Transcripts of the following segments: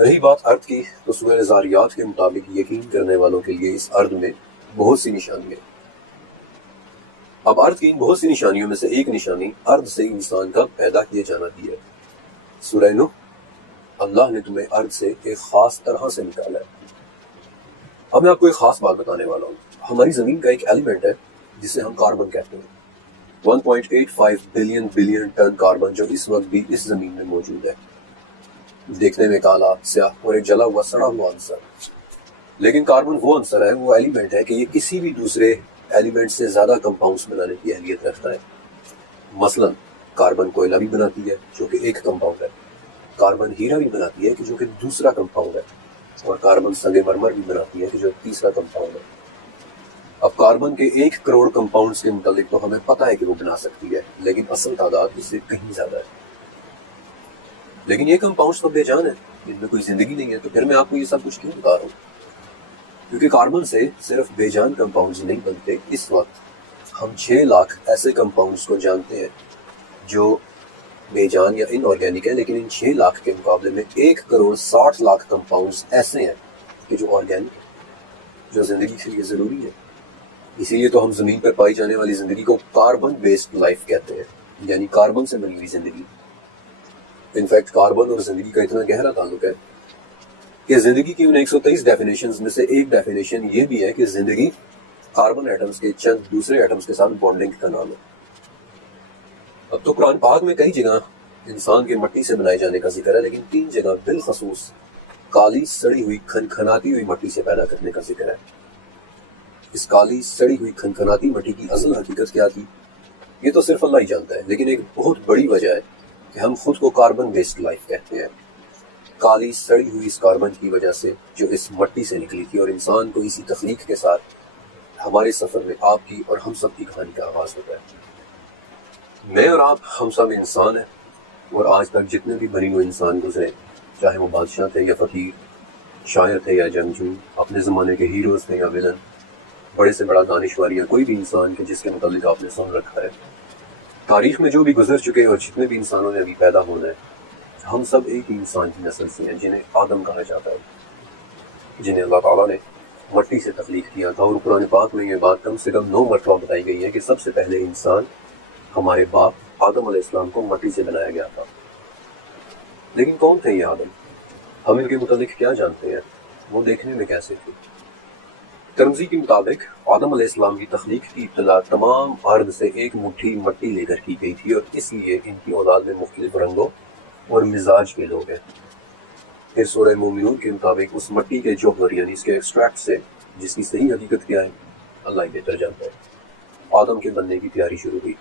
رہی بات ارد کی تو سورہ زاریات کے مطابق یقین کرنے والوں کے لیے اس ارد میں بہت سی نشانیاں ہیں۔ اب ارد کی ان بہت سی نشانیوں میں سے ایک نشانی ارد سے انسان کا پیدا کیے جانا دی ہے۔ سورہ نوح، اللہ نے تمہیں ارد سے ایک خاص طرح سے نکالا ہے۔ اب میں آپ کو ایک خاص بات بتانے والا ہوں۔ ہماری زمین کا ایک ایلیمنٹ ہے جسے ہم کاربن کہتے ہیں۔ 1.85 بلین ٹن کاربن جو اس وقت بھی اس زمین میں موجود ہے، دیکھنے میں کالا، سیاہ اور ایک جلا ہوا سڑا ہوا عنصر۔ لیکن کاربن وہ عنصر ہے، وہ ایلیمنٹ ہے کہ یہ کسی بھی دوسرے ایلیمنٹ سے زیادہ کمپاؤنڈز بنانے کی اہلیت رکھتا ہے۔ مثلا کاربن کوئلہ بھی بناتی ہے جو کہ ایک کمپاؤنڈ ہے، کاربن ہیرا بھی بناتی ہے کہ جو کہ دوسرا کمپاؤنڈ ہے، اور کاربن سنگ مرمر بھی بناتی ہے کہ جو تیسرا کمپاؤنڈ ہے۔ اب کاربن کے 1 کروڑ کمپاؤنڈز کے متعلق تو ہمیں پتہ ہے کہ وہ بنا سکتی ہے، لیکن اصل تعداد اس سے کہیں زیادہ ہے۔ لیکن یہ کمپاؤنڈز تو بے جان ہے، ان میں کوئی زندگی نہیں ہے، تو پھر میں آپ کو یہ سب کچھ کیوں بتا رہا ہوں؟ کیونکہ کاربن سے صرف بے جان کمپاؤنڈز نہیں بنتے۔ اس وقت ہم 6 لاکھ ایسے کمپاؤنڈز کو جانتے ہیں جو بے جان یا ان آرگینک ہے، لیکن ان 6 لاکھ کے مقابلے میں 1 کروڑ 60 لاکھ کمپاؤنڈز ایسے ہیں کہ جو آرگینک ہیں، جو زندگی کے لیے ضروری ہے۔ اسی لیے تو ہم زمین پر پائی جانے والی زندگی کو کاربن بیسڈ لائف کہتے ہیں، یعنی کاربن سے بنی ہوئی زندگی۔ انفیکٹ کاربن اور زندگی کا اتنا گہرا تعلق ہے کہ زندگی کی ان 123 ڈیفینیشنز میں سے ایک ڈیفینیشن یہ بھی ہے کہ زندگی کاربن ایٹمز کے چند دوسرے ایٹمز کے ساتھ بانڈنگ کا نام ہے۔ اب تو قرآن پاک میں کئی جگہ انسان کے مٹی سے بنائے جانے کا ذکر ہے، لیکن 3 جگہ بالخصوص کالی سڑی ہوئی کھنکھناتی ہوئی مٹی سے پیدا کرنے کا ذکر ہے۔ اس کالی سڑی ہوئی کھنکھناتی مٹی کی اصل حقیقت کیا تھی یہ تو صرف اللہ ہی جانتا ہے، لیکن ایک بہت بڑی وجہ ہے کہ ہم خود کو کاربن بیسڈ لائف کہتے ہیں، کالی سڑی ہوئی اس کاربن کی وجہ سے جو اس مٹی سے نکلی تھی، اور انسان کو اسی تخلیق کے ساتھ ہمارے سفر میں آپ کی اور ہم سب کی کہانی کا آغاز ہوتا ہے۔ میں اور آپ ہم سب انسان ہیں، اور آج تک جتنے بھی بنی ہوئے انسان گزرے، چاہے وہ بادشاہ تھے یا فقیر، شاعر تھے یا جنگجو، اپنے زمانے کے ہیروز تھے یا ویلن، بڑے سے بڑا دانشور یا کوئی بھی انسان کے جس کے متعلق آپ نے سن رکھا ہے، تاریخ میں جو بھی گزر چکے اور جتنے بھی انسانوں نے ابھی پیدا ہونا ہے، ہم سب ایک ہی انسان کی نسل سے ہیں جنہیں آدم کہا جاتا ہے، جنہیں اللہ تعالیٰ نے مٹی سے تخلیق کیا تھا۔ اور قرآن پاک میں یہ بات کم سے کم 9 مرتبہ بتائی گئی ہے کہ سب سے پہلے انسان ہمارے باپ آدم علیہ السلام کو مٹی سے بنایا گیا تھا۔ لیکن کون تھے یہ آدم؟ ہم ان کے متعلق کیا جانتے ہیں؟ وہ دیکھنے میں کیسے تھے؟ ترمذی کے مطابق آدم علیہ السلام کی تخلیق کی ابتدا تمام ارض سے ایک مٹھی مٹی لے کر کی گئی تھی، اور اس لیے ان کی اولاد میں مختلف رنگوں اور مزاج کے لوگ ہیں۔ پھر سورہ مومنون کے مطابق اس مٹی کے جوہر یعنی اس کے ایکسٹریکٹ سے، جس کی صحیح حقیقت کیا ہے اللہ ہی بہتر جانتا ہے، آدم کے بننے کی تیاری شروع ہوئی۔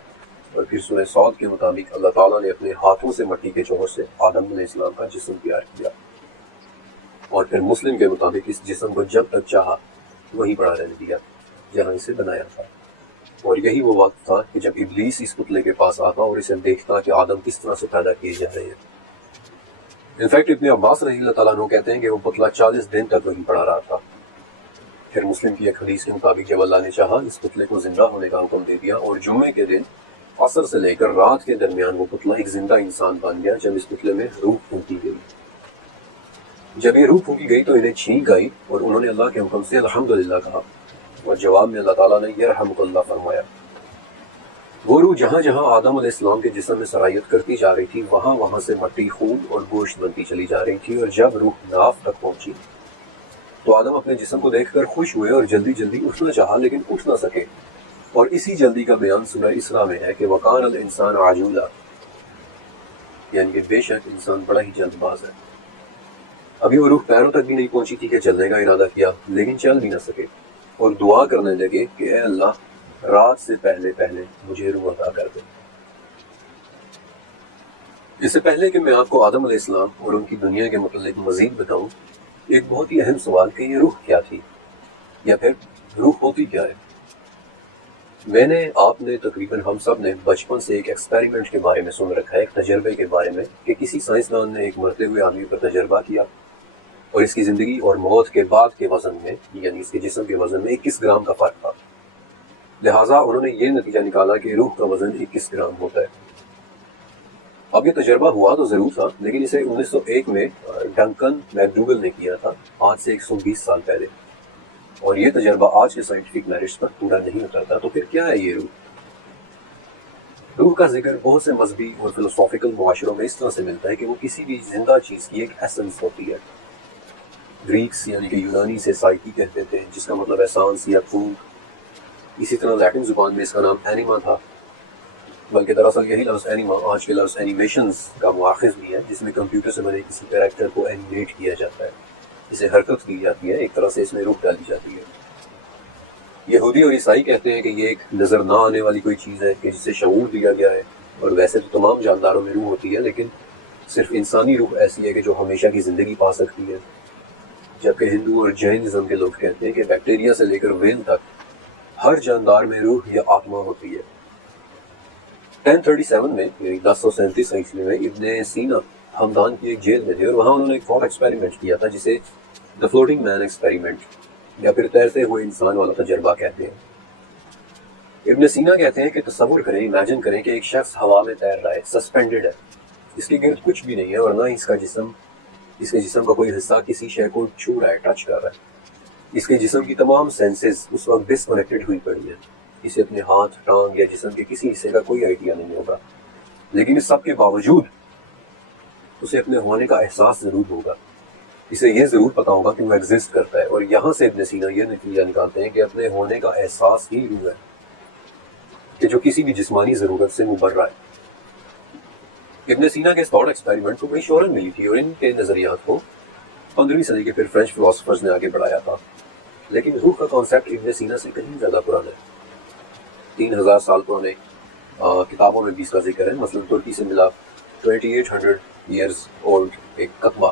اور پھر سورہ صاد کے مطابق اللہ تعالیٰ نے اپنے ہاتھوں سے مٹی کے جوہر سے آدم علیہ السلام کا جسم تیار کیا، اور پھر مسلم کے مطابق اس جسم کو جب تک چاہا وہیں پڑا رہنے دیا جہاں اسے بنایا تھا۔ اور یہی وہ وقت تھا کہ جب ابلیس اس پتلے کے پاس آتا اور اسے دیکھتا کہ آدم کس طرح سے پیدا کیے جا رہے ہیں۔ انفیکٹ ابن عباس رضی اللہ تعالیٰ عنہ کہتے ہیں کہ وہ پتلا 40 دن تک وہیں پڑا رہا تھا۔ پھر مسلم کی ایک حدیث کے مطابق جب اللہ نے چاہا اس پتلے کو زندہ ہونے کا حکم دے دیا، اور جمعے کے دن عصر سے لے کر رات کے درمیان وہ پتلا ایک زندہ انسان بن گیا۔ جب اس پتلے میں روح پھونکی گئی، جب یہ روح پھونکی گئی تو انہیں چھینک آئی، اور انہوں نے اللہ کے حکم سے الحمدللہ کہا، اور جواب میں اللہ تعالیٰ نے یرحمک اللہ فرمایا۔ وہ روح جہاں جہاں آدم علیہ السلام کے جسم میں سرایت کرتی جا رہی تھی، وہاں وہاں سے مٹی، خون اور گوشت بنتی چلی جا رہی تھی، اور جب روح ناف تک پہنچی تو آدم اپنے جسم کو دیکھ کر خوش ہوئے اور جلدی جلدی اٹھنا چاہا، لیکن اٹھ نہ سکے۔ اور اسی جلدی کا بیان سورہ اسراء میں ہے کہ وَقَانَ الْإِنسَانُ عَجُولًا، یعنی کہ بے شک انسان بڑا ہی جلد باز ہے۔ ابھی وہ روح پیروں تک بھی نہیں پہنچی تھی کہ چلنے کا ارادہ کیا، لیکن چل بھی نہ سکے، اور دعا کرنے لگے کہ اے اللہ رات سے پہلے پہلے مجھے روح عطا کر دے۔ اس سے پہلے کہ میں آپ کو آدم علیہ السلام اور ان کی دنیا کے متعلق مزید بتاؤں، ایک بہت ہی اہم سوال کہ یہ روح کیا تھی، یا پھر روح ہوتی کیا ہے۔ میں نے، آپ نے، تقریباً ہم سب نے بچپن سے ایک ایکسپیریمنٹ کے بارے میں سن رکھا ہے، ایک تجربے کے بارے میں، کہ کسی سائنسدان نے ایک مرتے ہوئے آدمی پر تجربہ کیا، اور اس کی زندگی اور موت کے بعد کے وزن میں، یعنی اس کے جسم کے وزن میں 21 گرام کا فرق تھا۔ لہٰذا انہوں نے یہ نتیجہ نکالا کہ روح کا وزن 21 گرام ہوتا ہے۔ اب یہ تجربہ ہوا تو ضرور تھا، لیکن اسے 1901 میں ڈنکن میکڈوگل نے کیا تھا، آج سے 120 سال پہلے، اور یہ تجربہ آج کے سائنٹیفک میرٹس پر پورا نہیں اترتا۔ تو پھر کیا ہے یہ روح؟ روح کا ذکر بہت سے مذہبی اور فلسافیکل معاشروں میں اس طرح سے ملتا ہے کہ وہ کسی بھی زندہ چیز کی ایک ایسنس ہوتی ہے۔ گریکس یعنی کہ یونانی سے سائیکی کہتے تھے، جس کا مطلب ہے سانس یا پھونک۔ اسی طرح لیٹن زبان میں اس کا نام اینیما تھا، بلکہ دراصل یہی لفظ اینیما آج کے لفظ اینیمیشنز کا مواخذ بھی ہے، جس میں کمپیوٹر سے بنے کسی کریکٹر کو اینیمیٹ کیا جاتا ہے، اسے حرکت دی جاتی ہے، ایک طرح سے اس میں روح ڈالی جاتی ہے۔ یہودی اور عیسائی کہتے ہیں کہ یہ ایک نظر نہ آنے والی کوئی چیز ہے کہ جسے شعور دیا گیا ہے، اور ویسے تو تمام جانداروں میں روح ہوتی ہے، لیکن صرف انسانی روح ایسی ہے کہ جو ہمیشہ کی زندگی پا سکتی ہے۔ جبکہ ہندو اور جینزم کے لوگ کہتے ہیں کہ بیکٹیریا سے لے کر ویل تک ہر جاندار میں روح یا آتما ہوتی ہے۔ 1037 میں یعنی 1037 عیسوی میں ابن سینا ہمدان کی ایک جیل میں تھے، اور وہاں انہوں نے ایک اور ایکسپیریمنٹ کیا تھا جسے دا فلوٹنگ مین ایکسپیریمنٹ یا پھر تیرتے ہوئے انسان والا تجربہ کہتے ہیں۔ ابن سینا کہتے ہیں کہ تصور کریں، امیجن کریں کہ ایک شخص ہوا میں تیر رہا ہے، سسپینڈڈ ہے، اس کے گرد کچھ بھی نہیں ہے، اور نہ ہی اس کے جسم کا کوئی حصہ کسی شے کو چھو رہا ہے، ٹچ کر رہا ہے۔ اس کے جسم کی تمام سینسز اس وقت ڈس کنیکٹڈ ہوئی پڑی ہیں، اسے اپنے ہاتھ، ٹانگ یا جسم کے کسی حصے کا کوئی آئیڈیا نہیں ہوگا، لیکن اس سب کے باوجود اسے اپنے ہونے کا احساس ضرور ہوگا، اسے یہ ضرور پتا ہوگا کہ وہ ایگزسٹ کرتا ہے۔ اور یہاں سے ابن سینا یہ نتیجہ نکالتے ہیں کہ اپنے ہونے کا احساس ہی روح ہے، کہ جو کسی بھی جسمانی ضرورت سے مبرہ ہے۔ ابن سینا کے اس تھاٹ ایکسپیریمنٹ کو بڑی شہرت ملی تھی، اور ان کے نظریات کو 15ویں صدی کے پھر فرینچ فلاسفرز نے آگے بڑھایا تھا، لیکن روح کا کانسیپٹ ابن سینا سے کہیں زیادہ پرانا ہے۔ 3000 سال پرانے کتابوں میں بھی اس کا ذکر ہے، مثلا ترکی سے ملا 2800 ایئرز اولڈ ایک کتبہ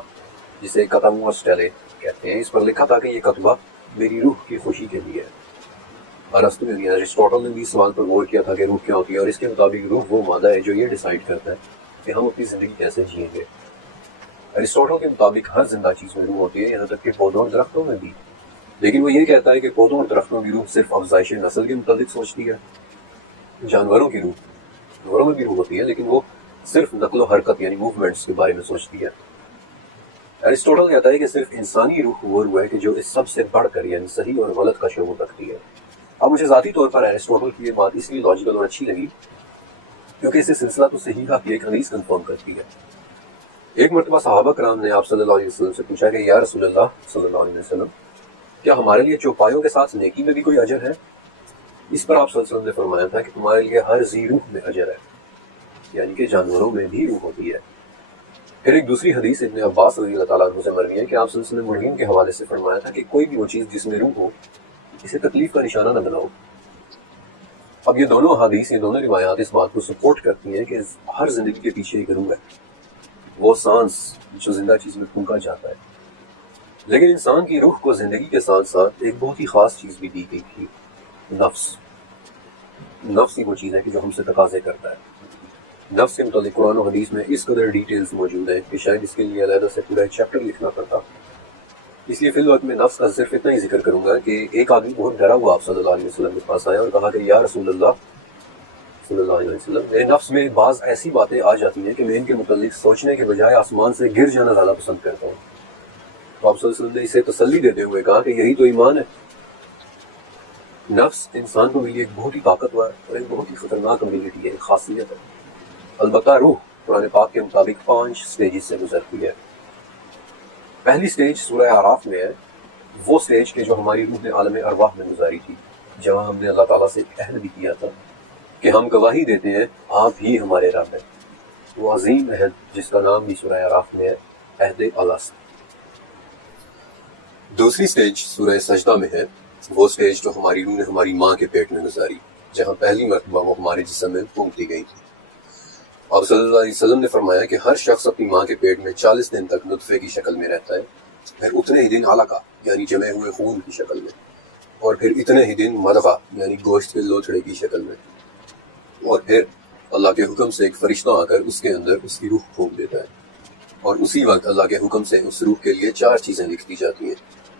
جسے کتم اسٹیلے کہتے ہیں، اس پر لکھا تھا کہ یہ کتبہ میری روح کی خوشی کے لیے ہے۔ ارسطو نے بھی اس سوال پر غور کیا تھا کہ روح کیا ہوتی ہے، اور اس کے مطابق روح وہ مادہ ہے جو یہ ڈیسائیڈ کرتا ہے کہ ہم اپنی زندگی کیسے جئیں گے۔ ارسطو کے مطابق ہر زندہ چیز میں روح ہوتی ہے، یہاں تک کہ پودوں اور درختوں میں بھی، لیکن وہ یہ کہتا ہے کہ پودوں اور درختوں کی روح صرف افزائش نسل کے متعلق سوچتی ہے۔ جانوروں کی روح، جانوروں میں بھی روح ہوتی ہے، لیکن وہ صرف نقل و حرکت یعنی موومنٹس کے بارے میں سوچتی ہے۔ ارسطوٹل کہتا ہے کہ صرف انسانی روح وہ روح ہے کہ جو اس سب سے بڑھ کر یعنی صحیح اور غلط کا شعور رکھتی ہے۔ اب مجھے ذاتی طور پر ارسطوٹل کی یہ بات اس لیے لاجیکل اور اچھی لگی کیونکہ اسے سلسلہ تو صحیحہ کی ایک حدیث کنفرم کرتی ہے۔ ایک مرتبہ صحابہ کرام نے آپ صلی اللہ علیہ وسلم سے پوچھا کہ یا رسول اللہ صلی اللہ علیہ وسلم، کیا ہمارے لیے چوپایوں کے ساتھ نیکی میں بھی کوئی اجر ہے؟ اس پر آپ صلی اللہ علیہ وسلم نے فرمایا تھا کہ تمہارے لیے ہر ذی روح میں اجر ہے، یعنی کہ جانوروں میں بھی روح ہوتی ہے۔ پھر ایک دوسری حدیث ابن عباس رضی اللہ تعالیٰ عنہ سے مروی ہے کہ آپ صلی اللہ علیہ وسلم نے مرغیوں کے حوالے سے فرمایا تھا کہ کوئی بھی وہ چیز جس میں روح ہو اسے تکلیف کا نشانہ نہ بناؤ۔ اب یہ دونوں احادیث، یہ دونوں روایات اس بات کو سپورٹ کرتی ہیں کہ ہر زندگی کے پیچھے ایک روح ہے، وہ سانس جو زندہ چیز میں پھونکا جاتا ہے۔ لیکن انسان کی روح کو زندگی کے ساتھ ساتھ ایک بہت ہی خاص چیز بھی دی گئی تھی، نفس۔ نفس ہی وہ چیز ہے کہ جو ہم سے تقاضے کرتا ہے۔ نفس کے متعلق قرآن و حدیث میں اس قدر ڈیٹیلز موجود ہیں کہ شاید اس کے لیے علیحدہ سے پورا ایک چیپٹر لکھنا پڑتا، اس لیے فی الوقت میں نفس کا صرف اتنا ہی ذکر کروں گا کہ ایک آدمی بہت ڈرا ہوا آپ صلی اللہ علیہ وسلم کے پاس آیا اور کہا کہ یا رسول اللہ صلی اللہ علیہ وسلم، میرے نفس میں بعض ایسی باتیں آ جاتی ہیں کہ میں ان کے متعلق سوچنے کے بجائے آسمان سے گر جانا زیادہ پسند کرتا ہوں۔ تو آپ صلی اللہ علیہ وسلم نے اسے تسلی دیتے ہوئے کہا کہ یہی تو ایمان ہے۔ نفس انسان کو ملی ایک بہت ہی طاقتور اور ایک بہت ہی خطرناک ابیلٹی ہے، ایک خاصیت ہے۔ البتہ روح قرآن پاک کے مطابق 5 سٹیجز سے گزرتی ہے۔ پہلی سٹیج سورہ اعراف میں ہے، وہ سٹیج کہ جو ہماری روح نے عالم ارواح میں گزاری تھی، جہاں ہم نے اللہ تعالیٰ سے ایک عہد بھی کیا تھا کہ ہم گواہی دیتے ہیں آپ ہی ہمارے رب ہیں، وہ عظیم عہد جس کا نام بھی سورہ اعراف میں ہے، عہد الست۔ دوسری سٹیج سورہ سجدہ میں ہے، وہ سٹیج جو ہماری روح نے ہماری ماں کے پیٹ میں گزاری، جہاں پہلی مرتبہ وہ ہمارے جسم میں پھونک دی گئی تھی۔ آپ صلی اللہ علیہ وسلم نے فرمایا کہ ہر شخص اپنی ماں کے پیٹ میں 40 دن تک نطفے کی شکل میں رہتا ہے، پھر اتنے ہی دن علقہ یعنی جمے ہوئے خون کی شکل میں، اور پھر اتنے ہی دن مضغہ یعنی گوشت کے لوتھڑے کی شکل میں، اور پھر اللہ کے حکم سے ایک فرشتہ آ کر اس کے اندر اس کی روح پھونک دیتا ہے، اور اسی وقت اللہ کے حکم سے اس روح کے لیے 4 چیزیں لکھ دی جاتی ہیں: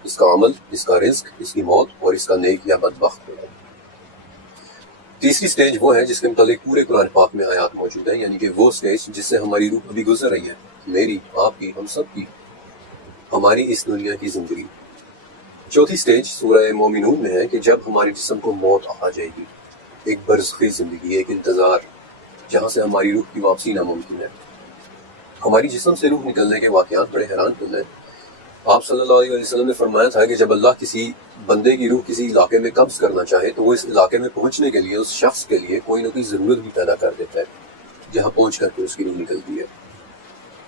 اس کا عمل، اس کا رزق، اس کی موت، اور اس کا نیک یا بدبخت ہونا۔ تیسری سٹیج وہ ہے جس کے متعلق پورے قرآن پاک میں آیات موجود ہیں، یعنی کہ وہ سٹیج جس سے ہماری روح ابھی گزر رہی ہے، میری، آپ کی، ہم سب کی، ہماری اس دنیا کی زندگی۔ چوتھی سٹیج سورہ مومنون میں ہے کہ جب ہمارے جسم کو موت آ جائے گی، ایک برزخی زندگی، ایک انتظار جہاں سے ہماری روح کی واپسی ناممکن ہے۔ ہماری جسم سے روح نکلنے کے واقعات بڑے حیران کن ہیں۔ آپ صلی اللہ علیہ وسلم نے فرمایا تھا کہ جب اللہ کسی بندے کی روح کسی علاقے میں قبض کرنا چاہے تو وہ اس علاقے میں پہنچنے کے لیے اس شخص کے لیے کوئی نہ کوئی ضرورت بھی پیدا کر دیتا ہے جہاں پہنچ کر کے اس کی روح نکلتی ہے۔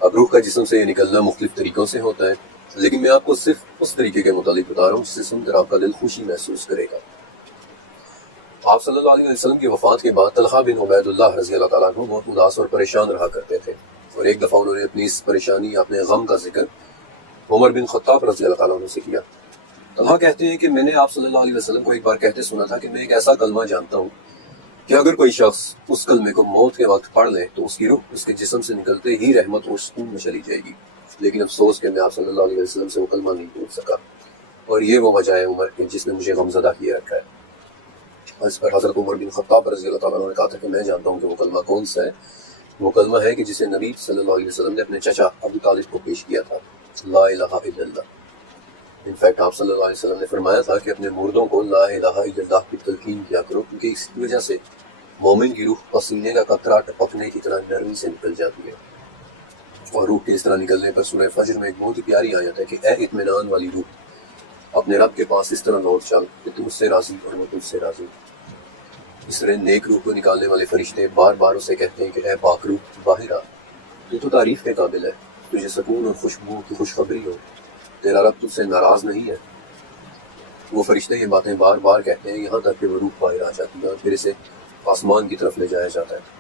اب روح کا جسم سے یہ نکلنا مختلف طریقوں سے ہوتا ہے، لیکن میں آپ کو صرف اس طریقے کے متعلق بتا رہا ہوں جسے سن کر آپ کا دل خوشی محسوس کرے گا۔ آپ صلی اللہ علیہ وسلم کی وفات کے بعد طلحہ بن عبید اللہ رضی اللہ تعالیٰ عنہ بہت اداس اور پریشان رہا کرتے تھے، اور ایک دفعہ انہوں نے اپنی اس پریشانی، اپنے غم کا ذکر عمر بن خطاب رضی اللہ تعالیٰ عنہ سے کیا۔ طلحہ کہتے ہیں کہ میں نے آپ صلی اللہ علیہ وسلم کو ایک بار کہتے سنا تھا کہ میں ایک ایسا کلمہ جانتا ہوں کہ اگر کوئی شخص اس کلمے کو موت کے وقت پڑھ لے تو اس کی روح اس کے جسم سے نکلتے ہی رحمت اور سکون میں چلی جائے گی، لیکن افسوس کہ میں آپ صلی اللہ علیہ وسلم سے وہ کلمہ نہیں بول سکا، اور یہ وہ وجہ ہے عمر کہ جس نے مجھے غمزدہ کیے رکھا ہے۔ اس پر حضرت عمر بن خطاب رضی اللہ تعالیٰ عنہ نے کہا تھا کہ میں جانتا ہوں کہ وہ کلمہ کون سا ہے۔ وہ کلمہ ہے کہ جسے نبی صلی اللہ علیہ وسلم نے اپنے چچا ابو طالب کو پیش کیا تھا، لا الہ الا اللہ۔ انفیکٹ آپ صلی اللہ علیہ وسلم نے فرمایا تھا کہ اپنے مردوں کو لا الہ الا اللہ کی تلقین کیا کرو، کیونکہ اس کی وجہ سے مومن کی روح پسینے کا قطرہ ٹپکنے کی طرح نرمی سے نکل جاتی ہے، اور روح کے اس طرح نکلنے پر سورہ فجر میں ایک بہت ہی پیاری آیت ہے کہ اے اطمینان والی روح، اپنے رب کے پاس اس طرح لوٹ چل کہ تم اس سے راضی اور وہ تجھ سے راضی۔ اس طرح نیک روح کو نکالنے والے فرشتے بار بار اسے کہتے ہیں کہ اے پاک روح باہر آ، تو تعریف کے قابل ہے، تجھے سکون اور خوشبو کی خوشخبری ہو، تیرا رب تجھ سے ناراض نہیں ہے۔ وہ فرشتے یہ باتیں بار بار کہتے ہیں یہاں تک کہ وہ روح باہر آ جاتی ہے اور پھر اسے آسمان کی طرف لے جایا جاتا ہے۔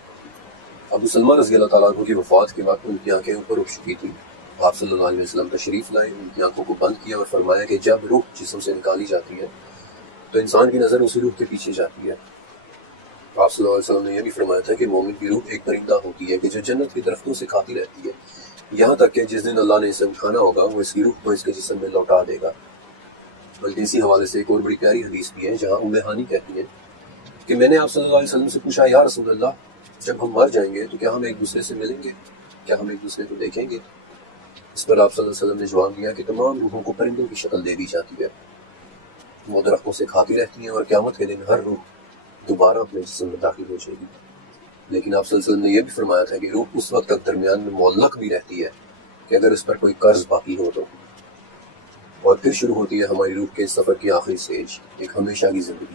ابو سلمہ رضی اللہ تعالیٰ عنہ کی وفات کے وقت ان کی آنکھیں اوپر اٹھ چکی تھی۔ آپ صلی اللہ علیہ وسلم تشریف لائے، ان کی آنکھوں کو بند کیا اور فرمایا کہ جب روح جسم سے نکالی جاتی ہے تو انسان کی نظر اسی روح کے پیچھے جاتی ہے۔ آپ صلی اللہ علیہ وسلم نے یہ بھی فرمایا تھا کہ مومن کی روح ایک پرندہ ہوتی ہے کہ جو جنت کی درختوں سے کھاتی رہتی ہے، یہاں تک کہ جس دن اللہ نے اسے اٹھانا ہوگا وہ اس کی روح کو اس کے جسم میں لوٹا دے گا۔ بلکہ اسی حوالے سے ایک اور بڑی پیاری حدیث بھی ہے جہاں ام ہانی کہتی ہے کہ میں نے آپ صلی اللہ علیہ وسلم سے پوچھا یا رسول اللہ، جب ہم مر جائیں گے تو کیا ہم ایک دوسرے سے ملیں گے، کیا ہم ایک دوسرے کو دیکھیں گے؟ اس پر آپ صلی اللہ علیہ وسلم نے جواب دیا کہ تمام روحوں کو پرندوں کی شکل دے دی جاتی ہے، وہ درختوں سے کھاتی رہتی ہیں اور قیامت کے دن ہر روح دوبارہ اپنے جسم میں داخل ہو جائے گی۔ لیکن آپ صلی اللہ علیہ وسلم نے یہ بھی فرمایا تھا کہ روح اس وقت تک درمیان میں معلق بھی رہتی ہے کہ اگر اس پر کوئی قرض باقی ہو تو، اور پھر شروع ہوتی ہے ہماری روح کے سفر کی آخری سٹیج، ایک ہمیشہ کی زندگی۔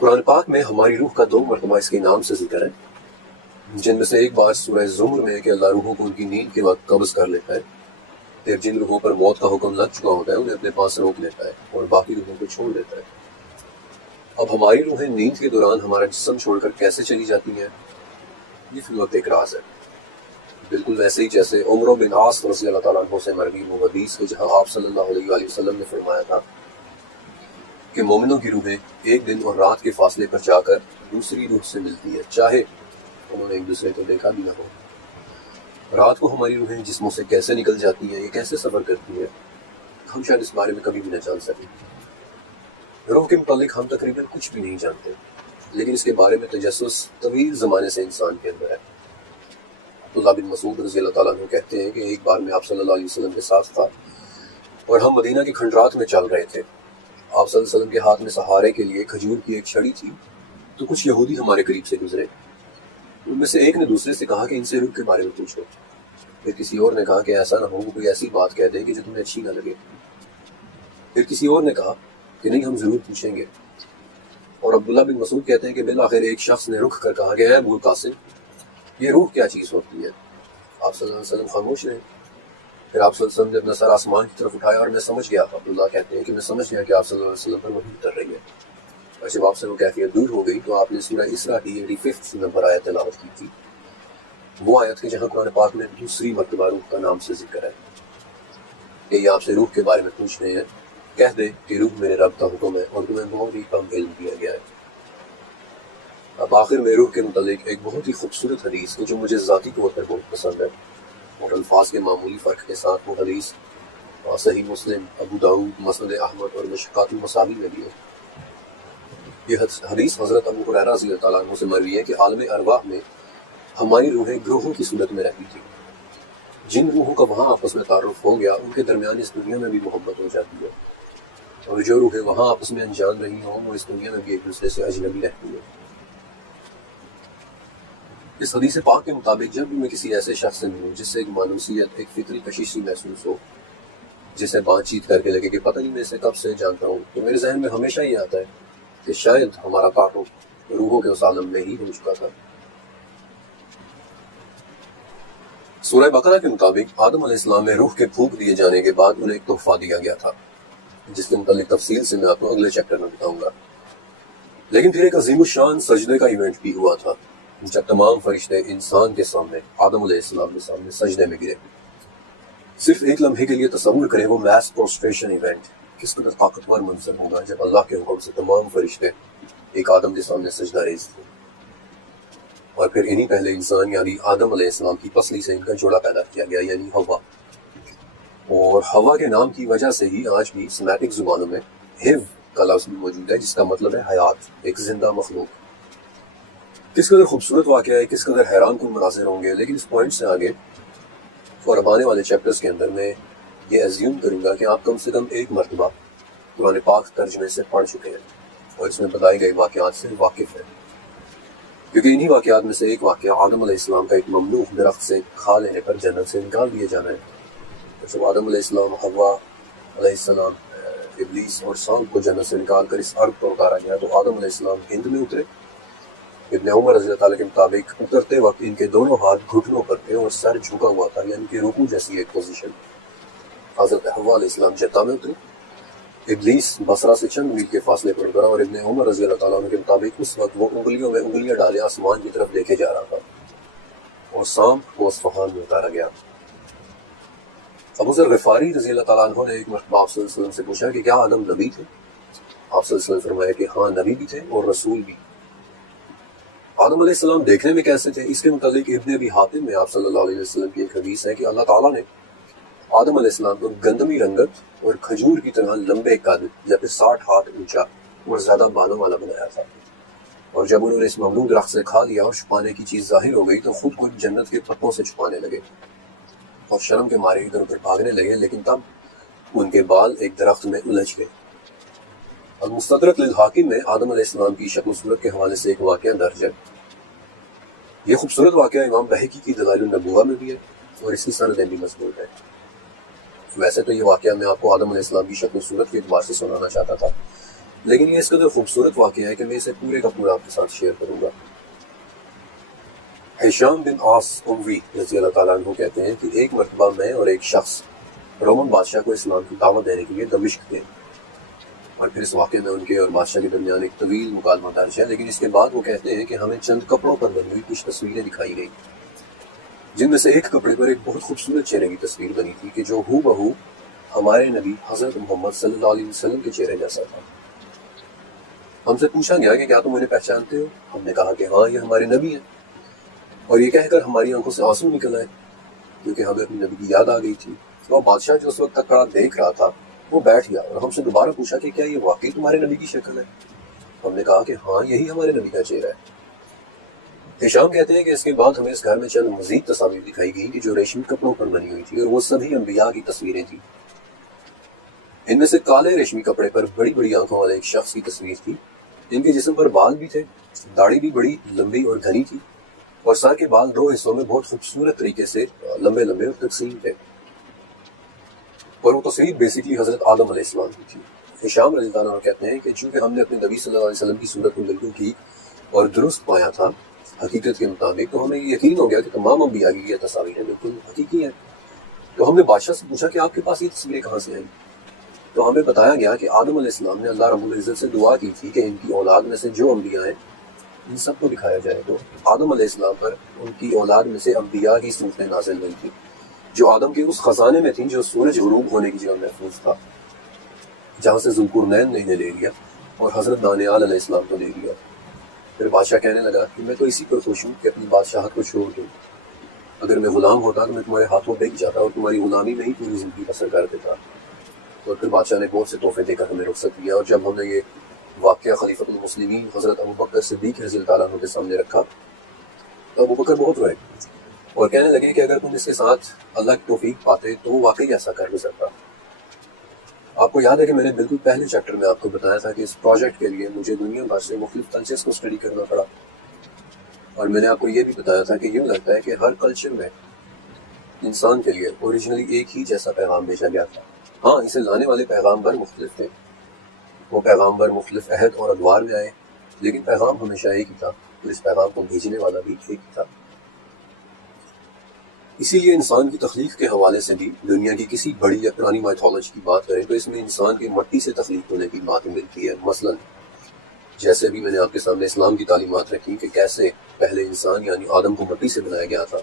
قرآن پاک میں ہماری روح کا 2 مرتبہ اس کے نام سے ذکر ہے، جن میں سے ایک بار سورہ زمر میں ہے کہ اللہ روحوں کو ان کی نیند کے وقت قبض کر لیتا ہے، پھر جن روحوں پر موت کا حکم لگ چکا ہوتا ہے انہیں اپنے پاس روک لیتا ہے اور باقی روحوں کو چھوڑ دیتا ہے۔ اب ہماری روحیں نیند کے دوران ہمارا جسم چھوڑ کر کیسے چلی جاتی ہیں، یہ فی الوقت ایک راز ہے، بالکل ویسے ہی جیسے عمرو بن عاص رضی اللہ تعالیٰ عنہ سے مروی وہ حدیث کہ جہاں آپ صلی اللہ علیہ وآلہ وسلم نے فرمایا تھا کہ مومنوں کی روحیں ایک دن اور رات کے فاصلے پر جا کر دوسری روح سے ملتی ہے، چاہے انہوں نے ایک دوسرے کو دیکھا بھی نہ ہو۔ رات کو ہماری روحیں جسموں سے کیسے نکل جاتی ہیں، یہ کیسے سفر کرتی ہے، ہم شاید اس بارے میں کبھی بھی نہ جان سکیں۔ روح کے متعلق ہم تقریباً کچھ بھی نہیں جانتے، لیکن اس کے بارے میں تجسس طویل زمانے سے انسان کے اندر ہے۔ عبداللہ بن مسعود رضی اللہ تعالیٰ عنہ کہتے ہیں کہ ایک بار میں آپ صلی اللہ علیہ وسلم کے ساتھ تھا اور ہم مدینہ کے کھنڈرات میں چل رہے تھے۔ آپ صلی اللہ علیہ وسلم کے ہاتھ میں سہارے کے لیے کھجور کی ایک چھڑی تھی، تو کچھ یہودی ہمارے قریب سے گزرے۔ ان میں سے ایک نے دوسرے سے کہا کہ ان سے روح کے بارے میں پوچھو، پھر کسی اور نے کہا کہ ایسا نہ ہو وہ کوئی ایسی بات کہہ دے کہ جو تمہیں اچھی نہ لگے، پھر کسی اور نے کہا کہ نہیں ہم ضرور پوچھیں گے۔ اور عبداللہ بن مسعود کہتے ہیں کہ بالآخر ایک شخص نے رخ کر کہا کہ اے ابو القاسم، یہ روح کیا چیز ہوتی ہے؟ آپ صلی اللہ علیہ وسلم خاموش رہے۔ پھر آپ صلی اللہ علیہ وسلم نے اپنا سر آسمان کی طرف اٹھایا اور میں سمجھ گیا، عبداللہ کہتے ہیں کہ میں سمجھ گیا کہ آپ صلی اللہ علیہ وسلم پر وحی اتر رہی ہے۔ اور جب آپ سے وہ کیفیت دور ہو گئی تو آپ نے سورہ اسراء کی 85 نمبر آیت تلاوت کی تھی، وہ آیت کہ جہاں قرآن پاک میں دوسری مرتبہ روح کا نام سے ذکر ہے کہ یہ آپ سے روح کے بارے میں پوچھ رہے ہیں، کہہ دے کہ روح میرے رب کا حکم ہے اور تمہیں بہت ہی کم علم دیا گیا ہے۔ اب آخر میں روح کے متعلق ایک بہت ہی خوبصورت حدیث کہ جو مجھے ذاتی طور پر بہت پسند ہے، اور الفاظ کے معمولی فرق کے ساتھ وہ حدیث صحیح مسلم، ابو داؤد، مسند احمد اور مشکات المصابیح میں بھی ہے۔ یہ حدیث حضرت ابو ہریرہ رضی اللہ تعالیٰ عنہ سے مروی ہے کہ عالم ارواح میں ہماری روحیں گروہوں کی صورت میں رہتی تھی. جن روحوں کا وہاں آپس میں تعارف ہو گیا ان کے درمیان اس دنیا میں بھی محبت ہو جاتی ہے، اور جو روحیں وہاں آپس میں انجان رہی ہوں وہ اس دنیا میں بھی ایک دوسرے سے اجنبی رہتی ہیں. اس حدیث پاک کے مطابق جب بھی میں کسی ایسے شخص سے ملوں جس سے ایک مانوسیت، ایک فطری کشش محسوس ہو، جسے بات چیت کر کے لگے کہ پتہ نہیں میں اسے کب سے جانتا ہوں، تو میرے ذہن میں ہمیشہ یہ آتا ہے کہ شاید ہمارا تعارف روحوں کے اس عالم میں ہی ہو چکا تھا. سورہ بقرہ کے مطابق آدم علیہ السلام میں روح کے پھونک دیے جانے کے بعد انہیں ایک تحفہ دیا گیا تھا، جس کے متعلق تفصیل سے میں آپ کو اگلے چیپٹر میں بتاؤں گا. لیکن پھر ایک عظیم الشان سجدے کا ایونٹ بھی ہوا تھا، جب تمام فرشتے انسان کے سامنے، آدم علیہ السلام کے سامنے سجدے میں گرے. صرف ایک لمحے کے لیے تصور کریں وہ میس پروسٹریشن ایونٹ کس قدر طاقتور منظر ہوگا جب اللہ کے حکم سے تمام فرشتے ایک آدم کے سامنے سجدہ ریز تھے. اور پھر انہی پہلے انسان یعنی آدم علیہ السلام کی پسلی سے ان کا جوڑا پیدا کیا گیا، یعنی ہوا. اور ہوا کے نام کی وجہ سے ہی آج بھی سمیٹک زبانوں میں ہیو کا لفظ بھی موجود ہے، جس کا مطلب ہے حیات، ایک زندہ مخلوق. کس قدر خوبصورت واقعہ ہے، کس قدر حیران کن مناظر ہوں گے. لیکن اس پوائنٹ سے آگے اور اب آنے والے چیپٹرز کے اندر میں یہ ایزیوم کروں گا کہ آپ کم سے کم ایک مرتبہ قرآن پاک ترجمے سے پڑھ چکے ہیں اور اس میں بتائے گئے واقعات سے واقف ہیں، کیونکہ انہی واقعات میں سے ایک واقعہ آدم علیہ السلام کا ایک ممنوع درخت سے کھا لینے پر جنت سے نکال دیے جانا ہے. جب آدم علیہ السلام، حوا علیہ السلام، ابلیس اور سام کو جنت سے نکال کر اس ارض پر اتارا گیا تو آدم علیہ السلام ہند میں اترے. ابن عمر رضی اللہ تعالیٰ کے مطابق اترتے وقت ان کے دونوں ہاتھ گھٹنوں پر تھے اور سر جھکا ہوا تھا، یعنی کہ رکوع جیسی ایک پوزیشن. حضرت حوا علیہ السلام جدہ میں اترے، ابلیس بصرہ سے چند میل کے فاصلے پر اترا، اور ابن عمر رضی اللہ تعالیٰ عنہ کے مطابق اس وقت وہ انگلیوں میں انگلیاں ڈالے آسمان کی طرف دیکھے جا رہا تھا، اور سام کو اصفہان میں اتارا گیا. ابو ذر غفاری رضی اللہ تعالیٰ عنہ نے ایک مرتبہ آپ صلی اللہ علیہ وسلم سے پوچھا کہ کیا آدم نبی تھے؟ آپ صلی اللہ علیہ وسلم نے فرمایا کہ ہاں، نبی بھی تھے اور رسول بھی. آدم علیہ السلام دیکھنے میں کیسے تھے؟ اس کے متعلق ابن ابی حاتم میں آپ صلی اللہ علیہ وسلم کی ایک حدیث ہے کہ اللہ تعالیٰ نے آدم علیہ السلام کو گندمی رنگت اور کھجور کی طرح لمبے قد یا پھر 60 ہاتھ اونچا اور زیادہ بالوں والا بنایا تھا. اور جب انہوں نے اس ممنوع درخت سے کھا لیا اور چھپانے کی چیز ظاہر ہو گئی تو خود کو جنت کے پتوں سے چھپانے لگے اور شرم کے مارے ادھر ادھر بھاگنے لگے. لیکن تب ان کے بال ایک درخت میں الجھ گئے. المستدرک للحاکم میں آدم علیہ السلام کی شکل و صورت کے حوالے سے ایک واقعہ درج ہے. یہ خوبصورت واقعہ امام بہقی کی دلائل النبوہ میں بھی ہے اور اس کی سندیں بھی مضبوط ہے. ویسے تو یہ واقعہ میں آپ کو آدم علیہ السلام کی شکل و صورت کے اعتبار سے سنانا چاہتا تھا، لیکن یہ اس قدر خوبصورت واقعہ ہے کہ میں اسے پورے کا پورا آپ کے ساتھ شیئر کروں گا. ہشام بن عاص اموی رضی اللہ تعالیٰ عنہ کہتے ہیں کہ ایک مرتبہ میں اور ایک شخص رومن بادشاہ کو اسلام کی دعوت دینے کے لیے دمشق گئے، اور پھر اس واقعے میں ان کے اور بادشاہ کے درمیان ایک طویل مکالمہ درج ہے. لیکن اس کے بعد وہ کہتے ہیں کہ ہمیں چند کپڑوں پر بنی ہوئی کچھ تصویریں دکھائی گئی، جن میں سے ایک کپڑے پر ایک بہت خوبصورت چہرے کی تصویر بنی تھی کہ جو ہو بہو ہمارے نبی حضرت محمد صلی اللہ علیہ وسلم کے چہرے جیسا تھا. ہم سے پوچھا گیا کہ کیا تم انہیں پہچانتے ہو؟ ہم نے کہا کہ ہاں، یہ ہمارے نبی ہیں. اور یہ کہہ کر ہماری آنکھوں سے آنسو نکل آئے کیونکہ ہمیں اپنی نبی کی یاد آ گئی تھی. تو بادشاہ جو اس وقت تک کھڑا دیکھ رہا تھا وہ بیٹھ گیا اور ہم سے دوبارہ پوچھا کہ کیا یہ واقعی تمہارے نبی کی شکل ہے؟ ہم نے کہا کہ ہاں، یہی ہمارے نبی کا چہرہ ہے. ہشام کہتے ہیں کہ اس کے بعد ہمیں اس گھر میں چند مزید تصاویر دکھائی گئی کہ جو ریشمی کپڑوں پر بنی ہوئی تھی، اور وہ سبھی انبیاء کی تصویریں تھیں. ان میں سے کالے ریشمی کپڑے پر بڑی بڑی آنکھوں والے ایک شخص کی تصویر تھی. ان کے جسم پر بال بھی تھے، داڑھی بھی بڑی لمبی اور گھنی تھی، اور سر کے بال 2 حصوں میں بہت خوبصورت طریقے سے لمبے لمبے اور تقسیم تھے. اور وہ تصویر بیسکلی حضرت آدم علیہ السلام کی تھی. ہشام رضی اللہ عنہ کہتے ہیں کہ چونکہ ہم نے اپنے نبی صلی اللہ علیہ وسلم کی صورت کو بالکل ٹھیک اور درست پایا تھا حقیقت کے مطابق، تو ہمیں یہ یقین ہو گیا کہ تمام انبیاء کی یہ تصاویریں بالکل حقیقی ہیں. تو ہم نے بادشاہ سے پوچھا کہ آپ کے پاس یہ تصویریں کہاں سے آئیں؟ تو ہمیں بتایا گیا کہ آدم علیہ السلام نے اللہ رب العزت سے دعا کی تھی کہ ان کی اولاد میں سے جو انبیاء ہیں ان سب کو دکھایا جائے. تو آدم علیہ السلام پر ان کی اولاد میں سے انبیاء کی صورتیں نازل ہوئی تھی جو آدم کے اس خزانے میں تھیں جو سورج غروب ہونے کی جگہ محفوظ تھا، جہاں سے ذوالقرنین نے انہیں لے لیا اور حضرت دانیال علیہ السلام کو لے لیا. پھر بادشاہ کہنے لگا کہ میں تو اسی پر خوش ہوں کہ اپنی بادشاہت کو چھوڑ دوں. اگر میں غلام ہوتا تو میں تمہارے ہاتھوں بک جاتا اور تمہاری غلامی میں ہی پوری زندگی بسر کر دیتا. اور پھر بادشاہ نے بہت سے تحفے دے کر ہمیں رخصت کیا. اور جب ہم نے یہ واقعہ واقعہ خلیفۃ المسلمین حضرت ابوبکر صدیق رضی اللہ تعالیٰ عنہ کے سامنے رکھا تو ابوبکر بہت روئے اور کہنے لگے کہ اگر تم اس کے ساتھ اللہ کی توفیق پاتے تو واقعی ایسا کر گزرتا۔ آپ کو یاد ہے کہ میں نے بالکل پہلے چیپٹر میں آپ کو بتایا تھا کہ اس پروجیکٹ کے لیے مجھے دنیا بھر سے مختلف کلچرز کو اسٹڈی کرنا پڑا، اور میں نے آپ کو یہ بھی بتایا تھا کہ یوں لگتا ہے کہ ہر کلچر میں انسان کے لیے اوریجنلی ایک ہی جیسا پیغام بھیجا گیا تھا۔ ہاں، اسے لانے والے پیغامبر مختلف تھے، وہ پیغامبر مختلف عہد اور ادوار میں آئے، لیکن پیغام ہمیشہ ایک ہی تھا، اور اس پیغام کو بھیجنے والا بھی ایک ہی تھا۔ اسی لیے انسان کی تخلیق کے حوالے سے بھی دنیا کی کسی بڑی یا پرانی مائتھولوجی کی بات کریں تو اس میں انسان کے مٹی سے تخلیق ہونے کی بات ملتی ہے۔ مثلاً جیسے بھی میں نے آپ کے سامنے اسلام کی تعلیمات رکھی کہ کیسے پہلے انسان یعنی آدم کو مٹی سے بنایا گیا تھا،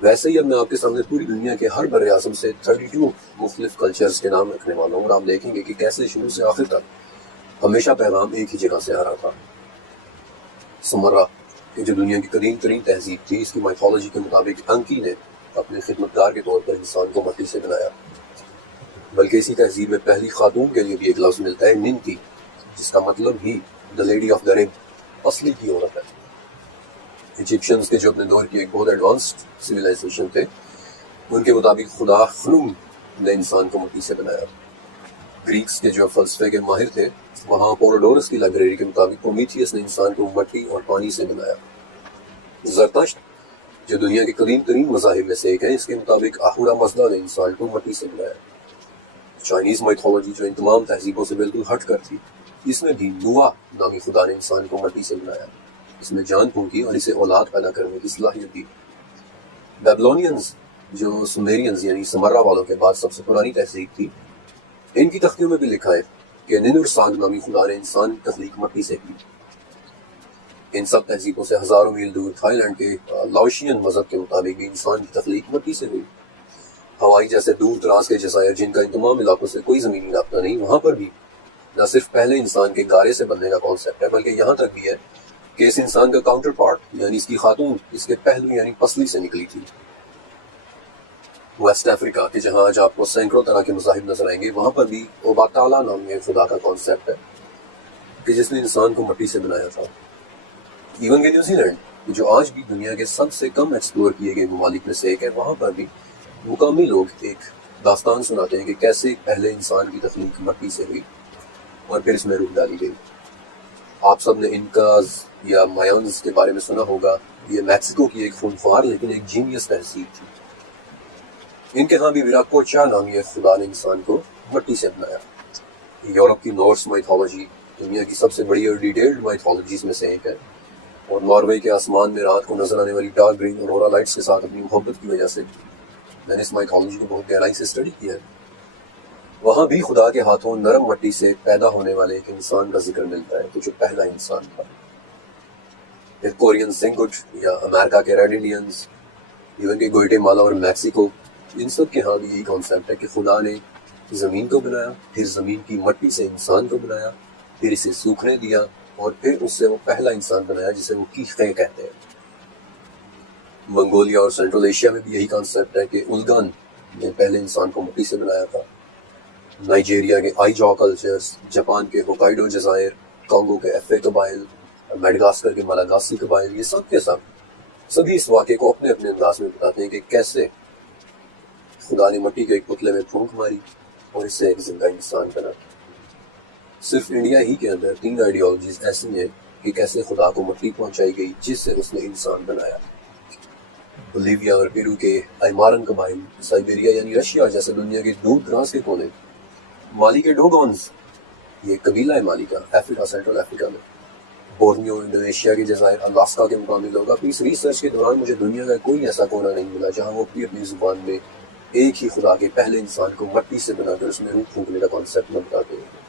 ویسے ہی اب میں آپ کے سامنے پوری دنیا کے ہر بر اعظم سے 32 مختلف کلچرز کے نام رکھنے والا ہوں، اور آپ دیکھیں گے کہ کیسے شروع سے آخر تک ہمیشہ پیغام ایک ہی جگہ سے آ رہا تھا۔ سمرا کہ جو دنیا کی قدیم ترین تہذیب تھی، اس کی مائتھولوجی کے مطابق انکی نے اپنے خدمتگار کے طور پر انسان کو مٹی سے بنایا، بلکہ اسی تہذیب میں پہلی خاتون کے لیے بھی ایک لفظ ملتا ہے ننکی، جس کا مطلب ہی دا لیڈی آف دا رب، اصلی کی عورت ہے۔ ایجپشنز کے جو اپنے دور کی ایک بہت ایڈوانسڈ سویلائزیشن تھے، ان کے مطابق خدا خنوم نے انسان کو مٹی سے بنایا۔ گریکس کے جو فلسفے کے ماہر تھے، وہاں پوروڈورس کی لائبریری کے مطابق پرومیتھیس نے انسان کو مٹی اور پانی سے بنایا۔ زرتشت جو دنیا کے قدیم ترین مذاہب میں سے ایک ہے، اس کے مطابق آہورا مزدا نے انسان کو مٹی سے بنایا۔ چائنیز مائتھولوجی جو ان تمام تہذیبوں سے بالکل ہٹ کر تھی، اس میں بھی نوا نامی خدا نے انسان کو مٹی سے بنایا، اس میں جان پھونکی اور اسے اولاد پیدا کرنے کی صلاحیت دی۔ بیبلونینز جو سومیرینز یعنی سمرا والوں کے بعد سب سے پرانی تہذیب تھی، ان کی تختیوں میں بھی لکھا ہے کہ ننر سانگ نامی خدا نے انسان کی تخلیق مٹی سے کی۔ ان سب تہذیبوں سے ہزاروں میل دور تھائی لینڈ کے لاؤشین مذہب کے مطابق بھی انسان کی تخلیق مٹی سے ہوئی۔ ہوائی جیسے دور دراز کے جزائر جن کا ان تمام علاقوں سے کوئی زمینی رابطہ نہیں، وہاں پر بھی نہ صرف پہلے انسان کے گارے سے بننے کا کانسیپٹ ہے، بلکہ یہاں تک بھی ہے کہ اس انسان کا کاؤنٹر پارٹ یعنی اس کی خاتون اس کے پہلو یعنی پسلی سے نکلی تھی۔ ویسٹ افریقہ کے جہاں آج آپ کو سینکڑوں طرح کے مذاہب نظر آئیں گے، وہاں پر بھی اوباتالا نامی ایک خدا کا کانسیپٹ ہے کہ جس نے انسان کو مٹی سے بنایا تھا۔ ایون کہ نیوزی لینڈ جو آج بھی دنیا کے سب سے کم ایکسپلور کیے گئے ممالک میں سے ایک ہے، وہاں پر بھی مقامی لوگ ایک داستان سناتے ہیں کہ کیسے پہلے انسان کی تخلیق مٹی سے ہوئی اور پھر اس میں روح ڈالی گئی۔ آپ سب نے انکاز یا مایانز کے بارے میں سنا ہوگا، یہ میکسیکو کی ایک خونخوار لیکن ایک جینیس تہذیب تھی۔ ان کے ہاں بھی ویراکوچا نامی ایک خدا نے انسان کو مٹی سے بنایا۔ یورپ کی نورس مائتھولوجی دنیا کی سب سے بڑی اور ڈیٹیلڈ مائتھولوجیز میں سے ایک ہے، اور ناروے کے آسمان میں رات کو نظر آنے والی ڈارک گرین اورورا لائٹس کے ساتھ اپنی محبت کی وجہ سے میں نے اس مائتھولوجی کو بہت گہرائی سے اسٹڈی کیا ہے۔ وہاں بھی خدا کے ہاتھوں نرم مٹی سے پیدا ہونے والے ایک انسان کا ذکر ملتا ہے کہ جو پہلا انسان تھا۔ پھر کورین سنگٹ یا امریکہ کے ریڈ انڈینز، ایون کہ گوئٹے مالا اور میکسیکو، ان سب کے ہاں بھی یہی کانسیپٹ ہے کہ خدا نے زمین کو بنایا، پھر زمین کی مٹی سے انسان کو بنایا، پھر اسے سوکھنے دیا، اور پھر اس سے وہ پہلا انسان بنایا جسے وہ کیخے کہتے ہیں۔ منگولیا اور سینٹرل ایشیا میں بھی یہی کانسیپٹ ہے کہ الگان نے پہلے انسان کو مٹی سے بنایا تھا۔ نائجیریا کے آئیجا کلچرز، جاپان کے ہوکائیڈو جزائر، کانگو کے ایفے قبائل، میڈغاسکر کے مالاگاسی قبائل، یہ سب کے سبھی اس واقعے کو اپنے اپنے انداز میں بتاتے ہیں کہ کیسے خدا نے مٹی کے ایک پتلے میں پھونک ماری اور اس سے ایک زندہ انسان بنا۔ صرف انڈیا ہی کے اندر 3 آئیڈیالوجیز ایسی ہیں کہ کیسے خدا کو مٹی پہنچائی گئی جس سے اس نے انسان بنایا۔ بولیویا اور پیرو کے ایمارن قبائل، سائبیریا یعنی رشیا جیسے دنیا کے دور دراز کے کونے، مالی کے ڈوگونز، یہ قبیلہ ہے مالی کا، افریقہ سینٹرل افریقہ میں، بورنیو انڈونیشیا کے جزائر، الاسکا کے مقامی لوگ۔ اپنی اس ریسرچ کے دوران مجھے دنیا کا کوئی ایسا کونا نہیں ملا جہاں وہ اپنی زبان میں ایک ہی خدا کے پہلے انسان کو مٹی سے بنا کر اس میں روح پھونکنے کا کانسیپٹ نہ بتاتے ہیں۔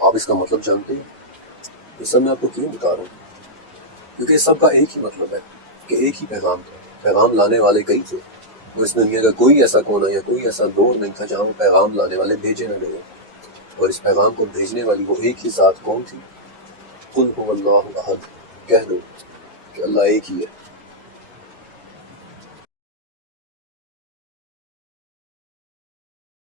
آپ اس کا مطلب جانتے ہیں؟ یہ سب میں آپ کو کیوں بتا رہا ہوں؟ کیونکہ سب کا ایک ہی مطلب ہے کہ ایک ہی پیغام تھا، پیغام لانے والے کئی تھے، وہ اس دنیا کا کوئی ایسا کونا یا کوئی ایسا دور نہیں تھا جہاں وہ پیغام لانے والے بھیجے نہ گئے، اور اس پیغام کو بھیجنے والی وہ ایک ہی ذات کون تھی؟ قل هو اللہ احد، کہہ دو کہ اللہ ایک ہی ہے۔